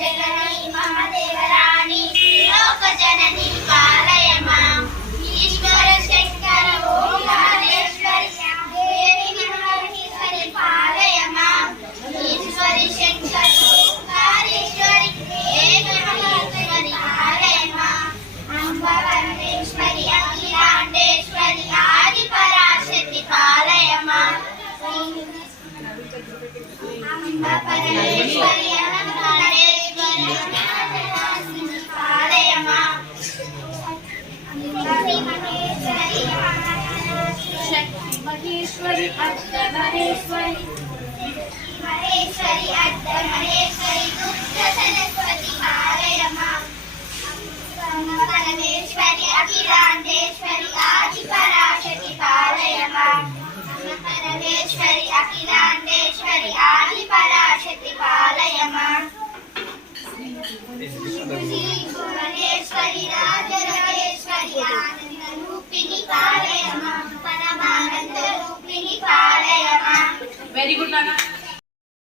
जननी महादेवराणी लोक जननी पालय माम् ईश्वर शंकर ओंकारेश्वरी देवी महेश्वरी पालय माम् ईश्वरी शंकर ओंकारेश्वरी देवी महेश्वरी पालय माम् अम्बा परमेश्वरी अखिलांडेश्वरी आदि पराशक्ति पालय माम् अम्बा परमेश्वरी अनंतांडेश्वरी पालय माम् महेश्वरी अष्टमहेश्वरी महेश्वरी अष्टमहेश्वरी दुष्ट सरस्वती पालय माम् परमेश्वरी अखिलांडेश्वरी आदि पराशक्ति पालय माम् परमेश्वरी अखिलांडेश्वरी आदि पराशक्ति पालय माम् भुवनेश्वरी राजराजेश्वरी आनंद रूपिणी पालय माम् परमानंद रूपिणी पालय माम्। वेरी गुड नाना।